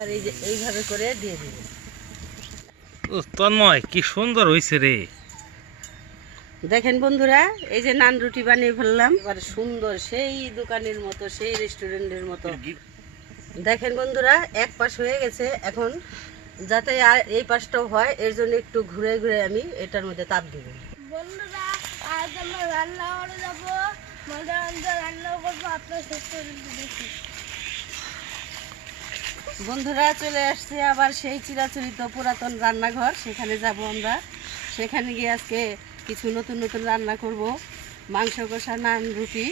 আর এই যে এইভাবে করে দিয়ে দিব। ও তন্ময় কি সুন্দর হয়েছে রে। দেখেন বন্ধুরা এই যে নান রুটি বানিয়ে ফেললাম। এবারে সুন্দর সেই দোকানের মতো সেই রেস্টুরেন্টের মতো। দেখেন বন্ধুরা এক পাশ হয়ে গেছে। এখন যাতে আর এই পাশটাও হয় এর জন্য একটু ঘুরে ঘুরে আমি এটার মধ্যে তাপ দিব। বন্ধুরা আজ আমরা রান্না করে যাব। মজা মজা রান্না করব। আপনার শেষ দেখি। বন্ধুরা চলে আসছে আবার সেই চিরাচরিত পুরাতন রান্নাঘর। সেখানে যাব আমরা। সেখানে গিয়ে আজকে কিছু নতুন নতুন রান্না করব। মাংস কষা নান রুটি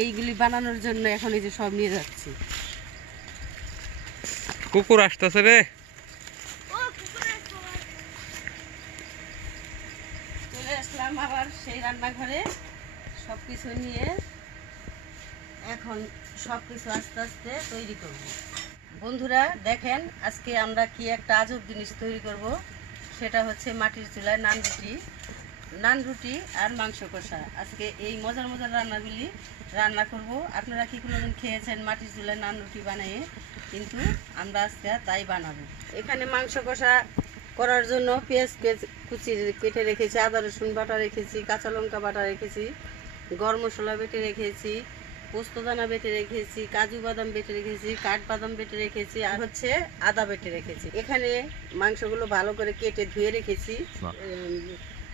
এইগুলি বানানোর জন্য এখন এই যে সব নিয়ে যাচ্ছি। কুকুর আসতেছে রে। চলে আসলাম আবার সেই রান্নাঘরে। সব কিছু নিয়ে এখন সব কিছু আস্তে আস্তে তৈরি করব। বন্ধুরা, দেখেন আজকে আমরা কি একটা আজব জিনিস তৈরি করব। সেটা হচ্ছে মাটির চুলায় নান রুটি নান রুটি আর মাংস কষা। আজকে এই মজার মজার রান্নাগুলি রান্না করব। আপনারা কি কোনোদিন খেয়েছেন মাটির চুলায় নান রুটি বানিয়ে? কিন্তু আমরা আজকে তাই বানাবো। এখানে মাংস কষা করার জন্য পেঁয়াজ কেচ- কুচি কেটে রেখেছি, আদা রসুন বাটা রেখেছি, কাঁচা লঙ্কা বাটা রেখেছি, গরম মশলা বেটে রেখেছি পোস্তদানা বেটে রেখেছি কাজু বাদাম বেটে রেখেছি কাঠবাদাম বেটে রেখেছি আর হচ্ছে আদা বেটে রেখেছি। এখানে মাংসগুলো ভালো করে কেটে ধুয়ে রেখেছি।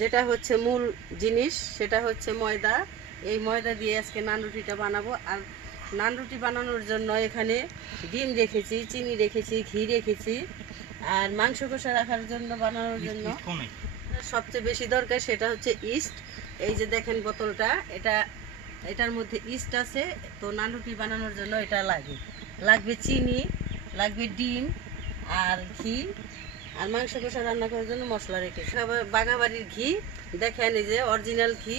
যেটা হচ্ছে মূল জিনিস সেটা হচ্ছে ময়দা। এই ময়দা দিয়ে আজকে নান রুটিটা বানাবো। আর নান রুটি বানানোর জন্য এখানে ডিম রেখেছি চিনি রেখেছি ঘি রেখেছি। আর মাংস কষা রাখার জন্য বানানোর জন্য সবচেয়ে বেশি দরকার সেটা হচ্ছে ইস্ট। এই যে দেখেন বোতলটা এটা এটার মধ্যে ইস্ট আছে, তো নান রুটি বানানোর জন্য এটা লাগে। লাগবে চিনি, লাগবে ডিম আর ঘি আর মাংস কষা রান্না করার জন্য মশলা আবার বাগাবাড়ির ঘি, দেখেন এই যে অরিজিনাল ঘি,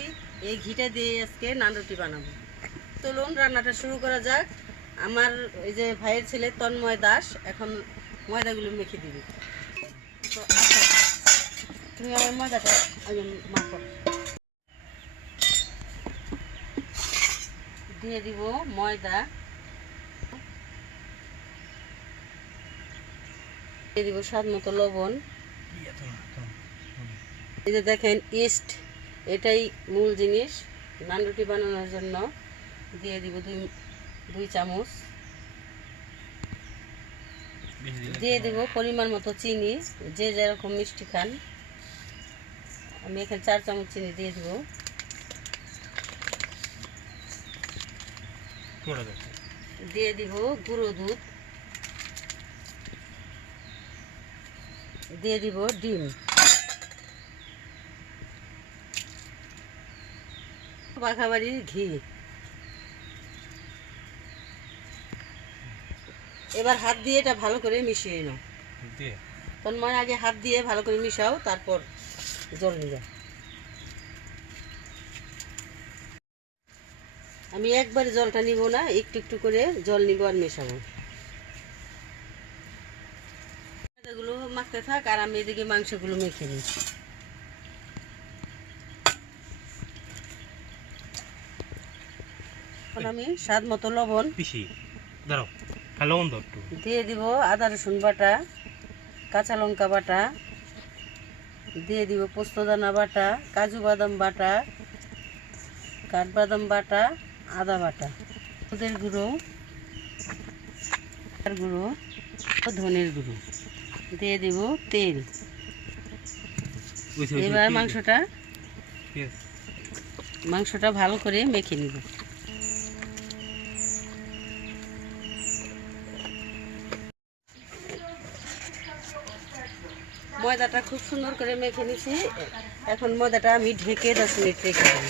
এই ঘিটা দিয়ে আজকে নান রুটি বানাবো। চলুন, রান্নাটা শুরু করা যাক। আমার এই যে ভাইয়ের ছেলে তন্ময় দাস, এখন ময়দাগুলো মেখে দিবি। তো আচ্ছা তুমি আমার ময়দাটা মাখো। দিয়ে দিব ময়দা। দিয়ে দিব স্বাদ মতো লবণ। এই যে দেখেন ইস্ট এটাই মূল জিনিস। নান রুটি বানানোর জন্য দিয়ে দিব দুই দুই চামচ। দিয়ে দিব পরিমাণ মতো চিনি, যে যেরকম মিষ্টি খান। আমি এখানে চার চামচ চিনি দিয়ে দিব। দিয়ে দিব গুঁড়ো দুধ। দিয়ে দিব ডিম। পাখাবাড়ির ঘি। এবার হাত দিয়ে এটা ভালো করে মিশিয়ে নাও। তন্ময় আগে হাত দিয়ে ভালো করে মিশাও তারপর জল নিয়ে আমি একবারে জলটা নিব না একটু একটু করে জল নিব আর মেশাবো। এগুলো মাখতে থাক আর আমি এদিকে মাংসগুলো মেখে নিই। এখন আমি স্বাদ মতো লবণ পিসি দাঁড়াও হ্যালো একটু। দিয়ে দিব আদা রসুন বাটা কাঁচা লঙ্কা বাটা দিয়ে দিব পোস্তদানা বাটা কাজু বাদাম বাটা কাঠবাদাম বাটা আদা বাটা দুধের গুঁড়ো আর গুঁড়ো ও ধনের গুঁড়ো। দিয়ে দিব তেল। এবার মাংসটা মাংসটা ভালো করে মেখে নিব। ময়দাটা খুব সুন্দর করে মেখে নিছি। এখন ময়দাটা আমি ঢেকে দশ মিনিট রেখে দেবো।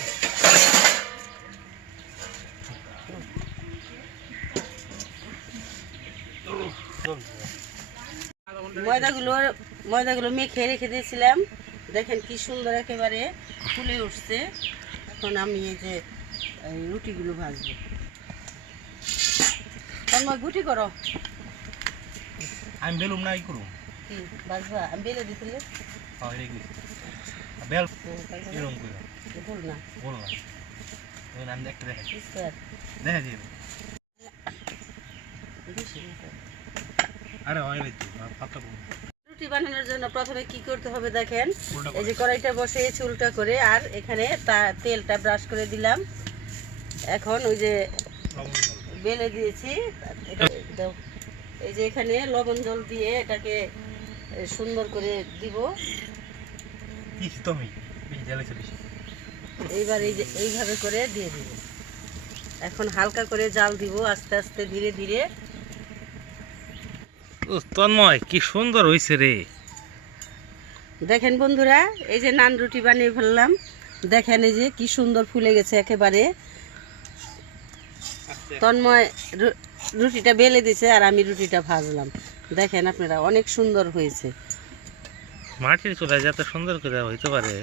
ময়দাগুলো ময়দাগুলো মেখে রেখে দিয়েছিলাম। দেখেন কি সুন্দর একেবারে ফুলে উঠছে। এখন আমি এই যে রুটিগুলো ভাজবো। তন্ময় গুটি করো। আমি বেলুম না ই করুম। কি ভাজবা? আমি বেলে দিছিলে বেল এরকম করে। ভুল না। বলো না। আমি একটা দেখেন দেখা দিয়ে। আরে হয় নাই পাতা রুটি বানানোর জন্য প্রথমে কি করতে হবে দেখেন? এই যে কড়াইটা বসিয়েছি উল্টা করে আর এখানে তা তেলটা ব্রাশ করে দিলাম। এখন ওই যে বেলে দিয়েছি। এই যে এখানে লবণ জল দিয়ে এটাকে সুন্দর করে দিব। এইবার এই যে এইভাবে করে দিয়ে দিব। এখন হালকা করে জাল দিব আস্তে আস্তে ধীরে ধীরে। তন্ময় কি সুন্দর হইছে রে। দেখেন বন্ধুরা এই যে নান রুটি বানিয়ে ফেললাম। দেখেন এই যে কি সুন্দর ফুলে গেছে একেবারে। তন্ময় রুটিটা বেলে দিছে আর আমি রুটিটা ভাজলাম। দেখেন আপনারা অনেক সুন্দর হয়েছে। মাটির চুলায় যাতে সুন্দর করে হইতে পারে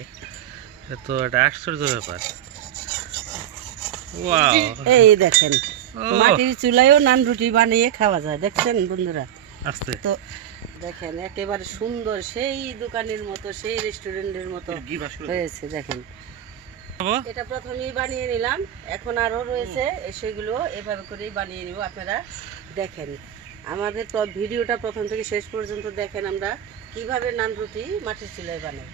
তো একটা আশ্চর্য ব্যাপার। এই দেখেন মাটির চুলায়ও নান রুটি বানিয়ে খাওয়া যায়। দেখছেন বন্ধুরা? তো দেখেন একেবারে সুন্দর সেই দোকানের মতো সেই রেস্টুরেন্টের মতো হয়েছে দেখেন। এটা প্রথমেই বানিয়ে নিলাম এখন আরও রয়েছে সেগুলো এভাবে করেই বানিয়ে নিব আপনারা দেখেন। আমাদের তো ভিডিওটা প্রথম থেকে শেষ পর্যন্ত দেখেন আমরা কীভাবে নান রুটি মাটির চুলায় বানাই।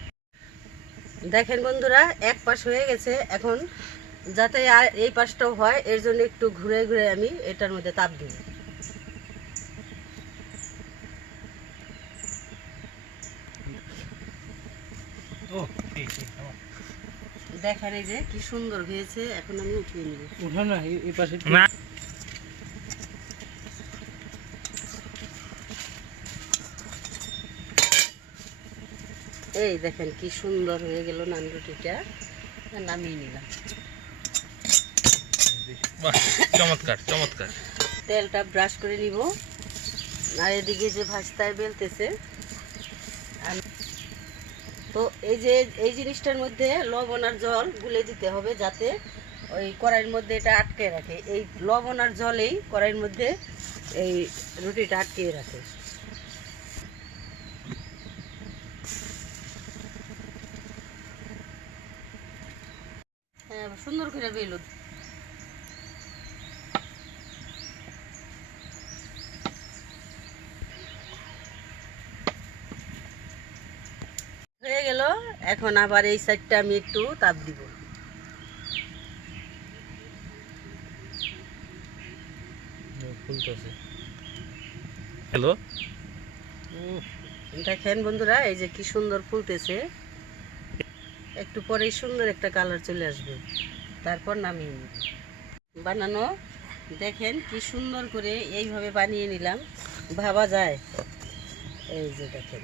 দেখেন বন্ধুরা এক পাশ হয়ে গেছে এখন যাতে আর এই পাশটাও হয় এর জন্য একটু ঘুরে ঘুরে আমি এটার মধ্যে তাপ দিব ও এই, এই, বাবা। দেখেন এই যে কি সুন্দর হয়েছে এখন আমি উঠিয়ে নিব। না এই দেখেন কি সুন্দর হয়ে গেল নান রুটিটা নামিয়ে নিলাম। চমৎকার চমৎকার। তেলটা ব্রাশ করে নিব। আর এদিকে যে ভাজতায় বেলতেছে আর- তো এই যে, এই জিনিসটার মধ্যে লবণ আর জল গুলে দিতে হবে যাতে ওই কড়াইয়ের মধ্যে এটা আটকে রাখে। এই লবণ আর জলেই কড়াইয়ের মধ্যে এই রুটিটা আটকে রাখে। হ্যাঁ সুন্দর করে বেলুন হয়ে গেল এখন আবার এই সাইডটা আমি একটু তাপ দিব। হ্যালো দেখেন বন্ধুরা এই যে কি সুন্দর ফুলতেছে একটু পরেই সুন্দর একটা কালার চলে আসবে। তারপর নামিয়ে নিব। বানানো দেখেন কি সুন্দর করে এইভাবে বানিয়ে নিলাম। ভাবা যায়? এই যে দেখেন।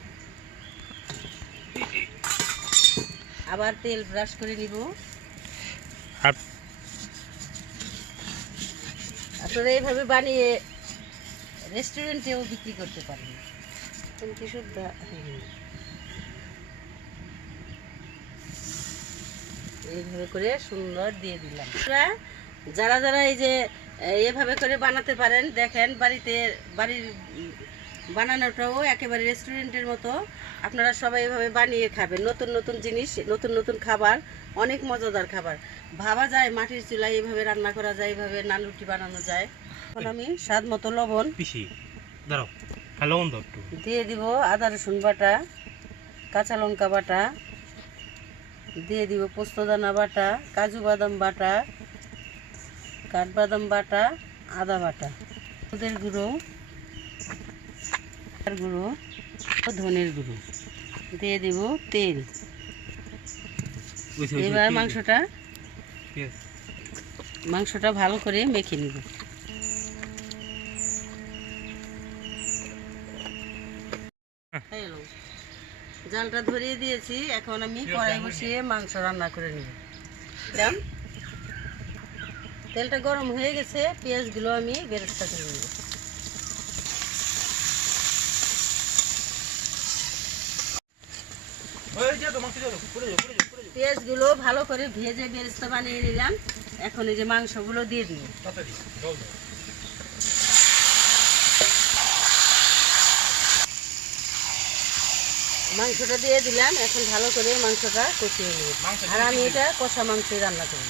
আবার তেল ব্রাশ করে নিব। আর আপনারা এইভাবে বানিয়ে রেস্টুরেন্টেও বিক্রি করতে পারেন। এখন কি শুদ্ধ? এইভাবে করে সুন্দর দিয়ে দিলাম। যারা যারা এই যে এভাবে করে বানাতে পারেন দেখেন বাড়িতে বাড়ির বানানোটাও একেবারে রেস্টুরেন্টের মতো। আপনারা সবাই এভাবে বানিয়ে খাবেন। নতুন নতুন জিনিস নতুন নতুন খাবার অনেক মজাদার খাবার। ভাবা যায় মাটির চুলায় এইভাবে রান্না করা যায় এইভাবে নান রুটি বানানো যায়। এখন আমি স্বাদ মতো লবণ দিয়ে দিব আদা রসুন বাটা কাঁচা লঙ্কা বাটা। দিয়ে দিব পোস্তদানা বাটা কাজু বাদাম বাটা কাঠবাদাম বাটা আদা বাটা। হলুদের গুঁড়ো। গুঁড়ো ও ধনের গুঁড়ো। দিয়ে দিব তেল। এবার মাংসটা মাংসটা ভালো করে মেখে নিব। জালটা ধরিয়ে দিয়েছি। এখন আমি কড়াই বসিয়ে মাংস রান্না করে নিব। তেলটা গরম হয়ে গেছে। পেঁয়াজগুলো আমি বেরেস্তা করে নিব পেঁয়াজগুলো ভালো করে ভেজে বেরেস্তা বানিয়ে নিলাম। এখন এই যে মাংসগুলো দিয়ে দিব মাংসটা দিয়ে দিলাম এখন ভালো করে মাংসটা কষিয়ে নেব। আর আমি এটা কষা মাংসই রান্না করব।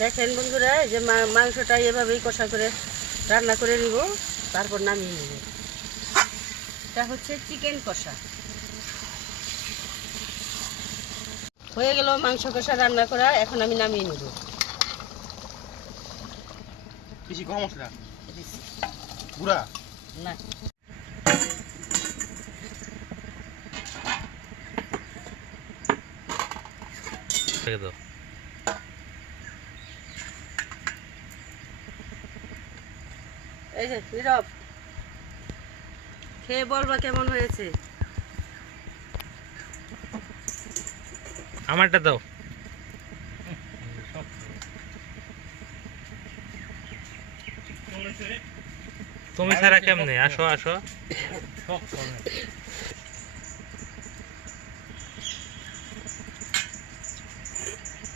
দেখেন বন্ধুরা এই যে মাংসটা এভাবেই কষা করে রান্না করে নিব তারপর নামিয়ে নেব। এটা হচ্ছে চিকেন কষা। হয়ে গেল মাংস কষা রান্না করা এখন আমি নামিয়ে নেব। বেশি কম মশলা গুড়া না। দাও। এই যে নীরব। খেয়ে বলবা কেমন হয়েছে? আমারটা দাও। তুমি ছাড়া কেমনে? আসো আসো।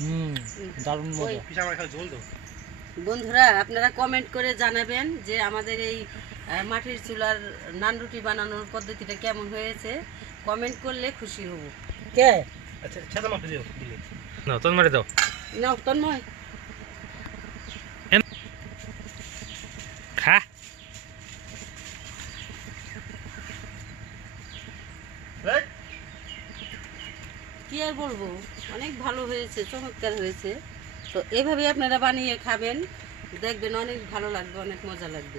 হুম দারুণ ওই, পিঠা আমার খালি ঝোল দাও বন্ধুরা আপনারা কমেন্ট করে জানাবেন যে আমাদের এই মাটির চুলার নান রুটি বানানোর পদ্ধতিটা কেমন হয়েছে। কমেন্ট করলে খুশি হব। কে? আচ্ছা দিও না দাও। তন্ময়। খা। কি আর বলব? অনেক ভালো হয়েছে চমৎকার হয়েছে। তো এভাবে আপনারা বানিয়ে খাবেন। দেখবেন অনেক ভালো লাগবে অনেক মজা লাগবে।